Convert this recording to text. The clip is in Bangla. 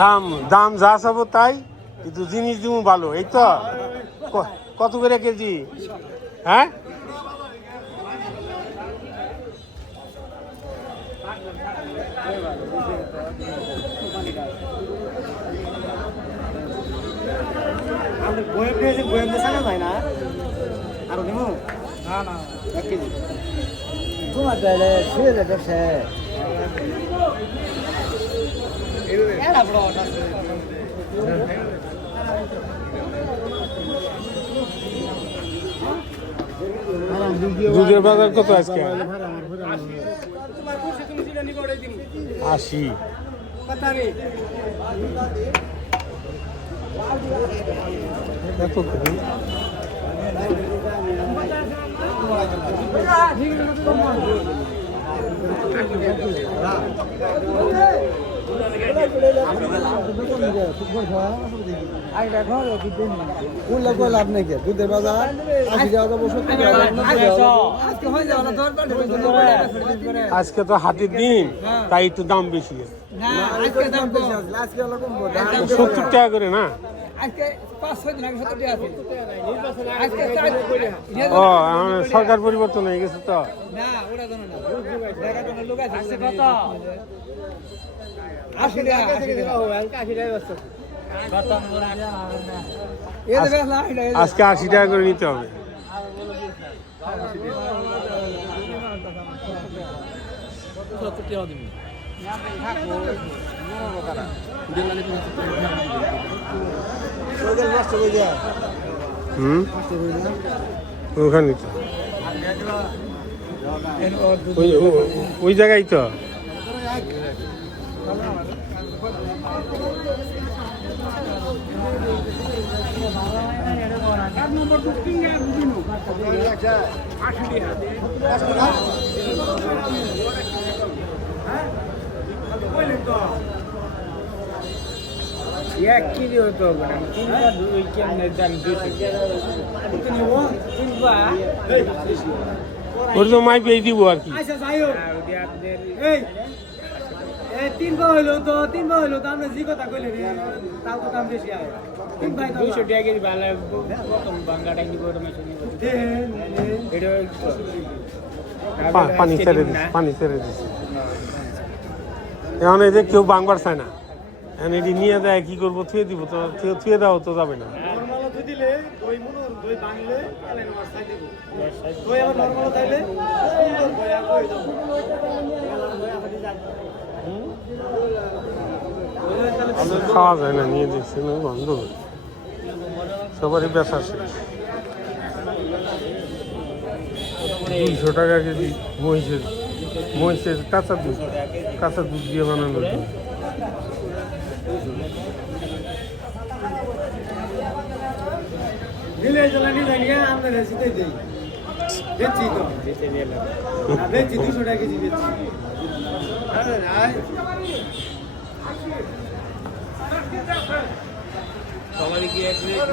দাম দাম যা চাবো তাই, কিন্তু জিনিস দিব ভালো। এই তো কত করে কেজি? হ্যাঁ, তোমার শুয়ে যাচ্ছে দুধের বাজার কত আজকে? 80। এত করে? লাভ নেই দুধের বাজার আজকে তো হাটের দিন, তাই একটু দাম বেশি। 70 টাকা করে না? ও, সরকার পরিবর্তন হয়ে গেছে তো। আজকে 80 টাকা করে নিতে হবে। ওখানে ওই জায়গায় তো ওর তো মাই পেয়ে দিব আর কি। তিনবার হইলো তো আমরা যে কথা কইলে তাও তো দাম বেশি হয়। 200 টাকা কেজি ভালো বাঙ্গা টাইনি করে মেশিনি পানি ছেড়ে দিচ্ছে, পানি ছেড়ে দিচ্ছে। এখন এই যে কেউ বাংবার চায় না, এখন এটি নিয়ে দেয় কি করবো, থুয়ে দিব তো, থুয়ে দেওয়া তো যাবে না। খাওয়া যায় না, নিয়ে দেখছি না, বন্ধ সবারই বেচা শেষ। 200 টাকা কেজি মহিষের কাঁচা দুধ দিয়ে বানানো দুধ। সবারই কি এক মিনিট